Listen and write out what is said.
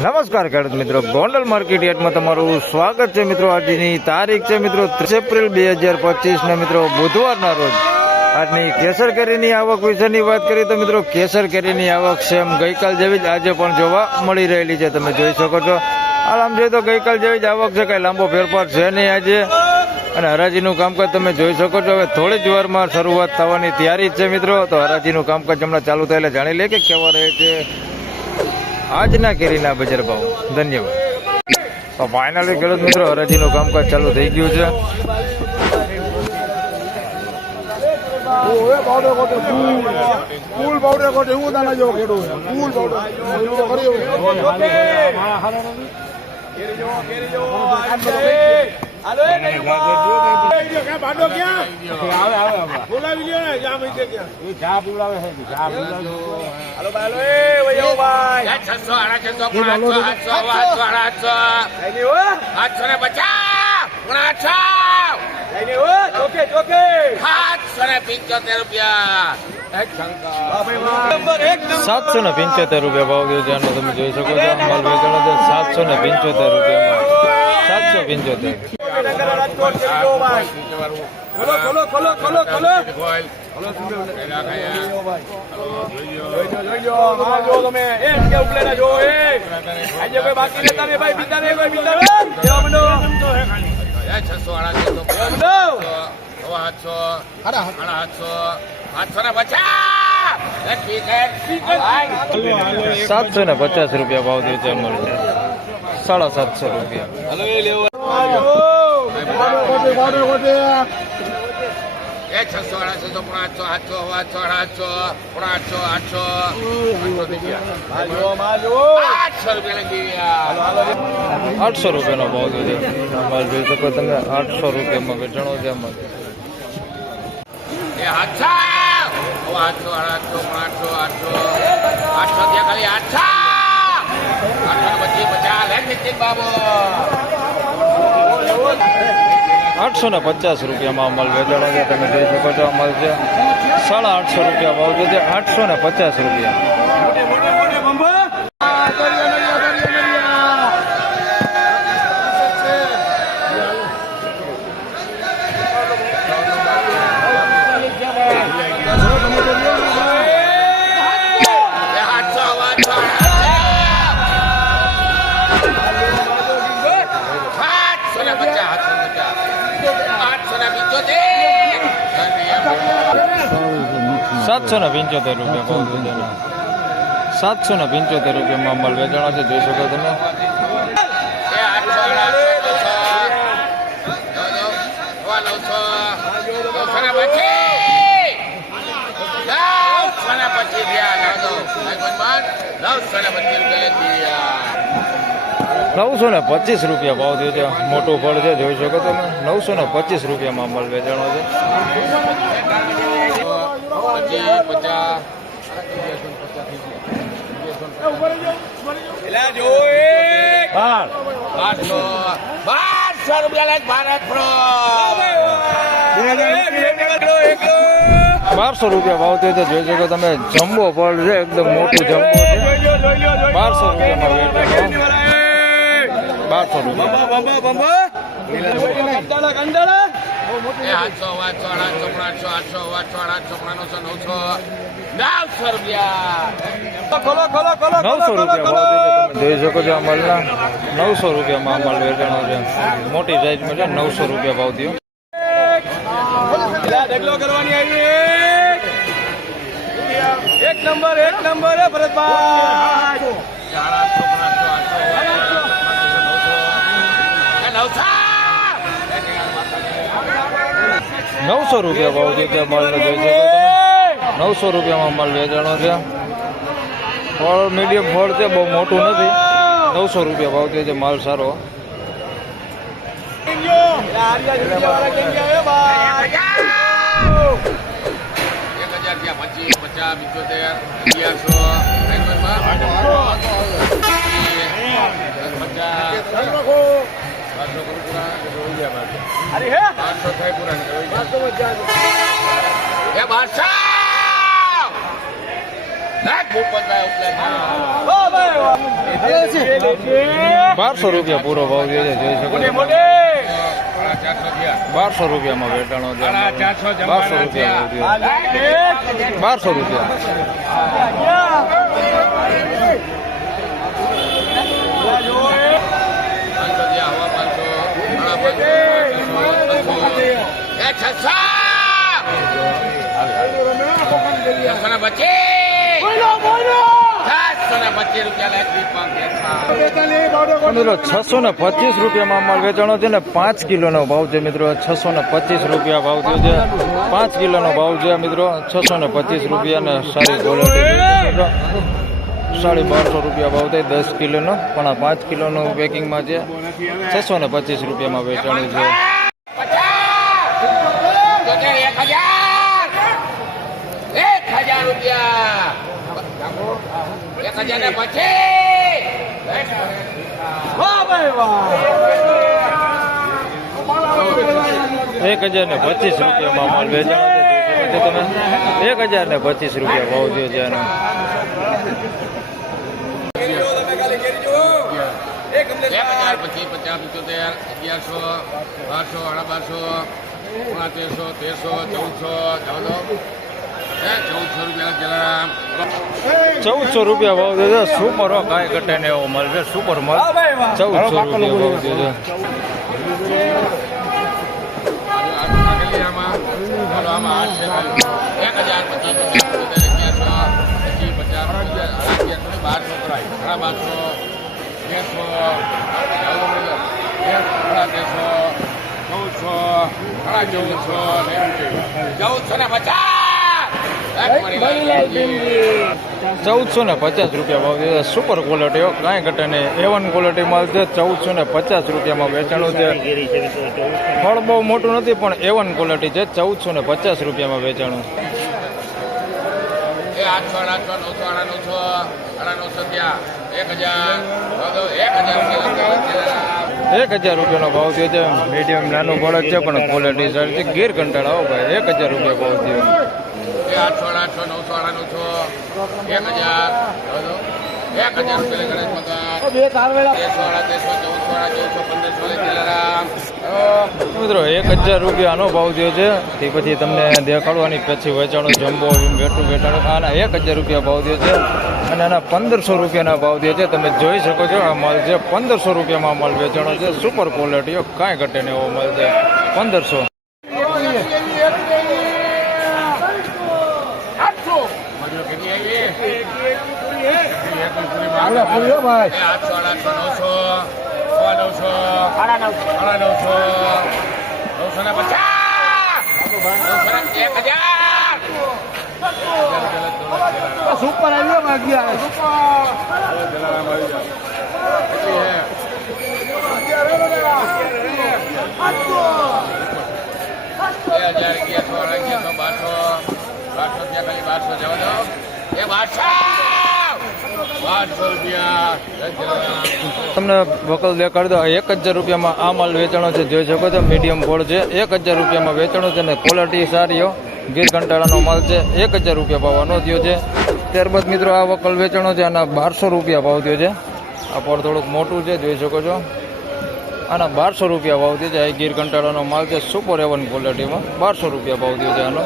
નમસ્કાર ખેડૂત મિત્રો, ગોંડલ માર્કેટ યાર્ડમાં તમારું સ્વાગત છે મિત્રો। આજની તારીખ છે મિત્રો 30 એપ્રિલ 2025 ને મિત્રો બુધવારના રોજ આજની કેસર કેરીની આવક વિશેની વાત કરીએ તો મિત્રો કેસર કેરીની આવક સેમ ગઈકાલ જેવી જ આજે પણ જોવા મળી રહેલી છે। તમે જોઈ શકો છો આમ જોઈએ તો ગઈકાલ જેવી જ આવક છે, કઈ લાંબો ફેરફાર છે નહીં આજે। અને હરાજીનું કામકાજ તમે જોઈ શકો છો, હવે થોડી જ વારમાં શરૂઆત થવાની તૈયારી છે મિત્રો। તો હરાજીનું કામકાજ હમણાં ચાલુ થાય એટલે જાણી લે કે કેવા રહે છે આજના કેરીના બજાર ભાવ। ધન્યવાદ। તો ફાઇનલી ખેડૂત મિત્રો હરાજીનું કામકાજ ચાલુ થઈ ગયું છે। ₹775 ભાવ ગયો છે આનો, તમે જોઈ શકો છો। માલ વેચાણો છે 775 રૂપિયામાં। 775। ₹750 ભાવ દે છે અમારે। 750 રૂપિયા। 800 રૂપિયાનો ભાવ દે છે માલ, જોઈ શકો તમે। 800 રૂપિયામાં વેચાણો છે અમારે। 850 રૂપિયામાં માલ વેચાણો છે, તમે જોઈ શકો છો। અમાલ છે 850 રૂપિયા ભાવ છે। 850 રૂપિયા। ₹775 રૂપિયા ભાવ છે। 775 રૂપિયામાં માલ વેચાણો છે, જોઈ શકો તમે। ₹925 રૂપિયા ભાવ થયો છે। મોટું ફળ છે, જોઈ શકો તમે। 925 રૂપિયામાં માલ વેચાણો છે। 1200 રૂપિયા ભાવ થયો છે, જોઈ શકો તમે। જમ્બો ફળ છે, એકદમ મોટું જમ્બો છે। 1200 રૂપિયામાં વેચાણો। 1200 રૂપિયા। 900 રૂપિયા જોઈ શકો છો અમલના। 900 રૂપિયામાં અમલ વેચાણો છે, મોટી સાઈઝમાં છે। 900 રૂપિયા ભાવ થયો। એક નંબર ભરતભાઈ। 900 રૂપિયા ભાવ છે ત્યાં માલ જોઈ શકો તમે। 900 રૂપિયામાં માલ વેચાણો છે। ફળ મીડિયમ ફળ છે, બહુ મોટું નથી। 900 રૂપિયા ભાવ છે, માલ સારો। બાદશાહ 1200 રૂપિયા પૂરો ભાવ થયો છે, જોઈ શકો છો. 1200 રૂપિયામાં વેચાણો છે. 1200 રૂપિયા ભાવ થયો. 1200 રૂપિયા. મિત્રો 625 રૂપિયામાં માલ વેચાણો છે ને 5 કિલોનો ભાવ છે મિત્રો. 625 રૂપિયા ભાવ થયો છે. 5 કિલોનો ભાવ છે મિત્રો. 625 રૂપિયા ને સારી ક્વોલિટી. 1250 રૂપિયા ભાવ થાય 10 કિલોનો, પણ આ 5 કિલોનું પેકિંગમાં છે. 625 રૂપિયામાં વેચાણું છે. 1000 રૂપિયા 1000 ને પછી 1025 રૂપિયામાં માલ વેચાણો છે. તમે 1025 રૂપિયા ભાવ થયો છે એનો. 1000 પછી 50 75 1100 1200 1400 રૂપિયા ભાવ થયો છે. સુપર હો, કાંઈ ઘટે ને એવો માલ છે. સુપર માલ 1400 રૂપિયા ભાવ થયો છે. ચૌદસો ને 50 રૂપિયા ભાવ છે. સુપર ક્વોલિટી હો, કાંઈ ઘટે નહીં. A1 ક્વોલિટી માલ છે. 1450 રૂપિયામાં વેચાણું છે. ફળ બહુ મોટું નથી, પણ A1 ક્વોલિટી છે. 1450 રૂપિયામાં વેચાણું. 1000 રૂપિયાનો ભાવ થયો છે. મીડિયમ નાનું પ્રોડક્ટ છે, પણ ક્વોલિટી સારી છે. ગીર કંટાળા હો ભાઈ. 1000 રૂપિયા ભાવ થયો. 1000 રૂપિયાનો ભાવ થયો છે. તે પછી તમને દેખાડવાની પછી વેચાણું જમ્બો બેઠું વેચાણું આના 1000 રૂપિયા ભાવ થયો છે. અને આના 1500 રૂપિયાના ભાવ થયો છે. તમે જોઈ શકો છો આ માલ છે. 1500 રૂપિયામાં માલ વેચાણો છે. સુપર ક્વોલિટી, કાંઈ ઘટે ને એવો માલ છે. 1500. સુપર આવ્યો ભાગ્યા તમને વકલ દેખાડી દો. 1000 રૂપિયામાં આ માલ વેચાણો છે. જોઈ શકો છો મીડિયમ ફોડ છે. 1000 રૂપિયામાં વેચાણો છે અને ક્વોલિટી સારી હો. ગીર કંટાળાનો માલ છે. 1000 રૂપિયા ભાવનો થયો છે. ત્યારબાદ મિત્રો આ વકલ વેચાણો છે. આના 1200 રૂપિયા ભાવ થયો છે. આ ફળ થોડુંક મોટું છે, જોઈ શકો છો. આના 1200 રૂપિયા ભાવ થયો છે. આ ગીર કંટાળાનો માલ છે. સુપર A1 ક્વોલિટીમાં 1200 રૂપિયા ભાવ થયો છે આનો.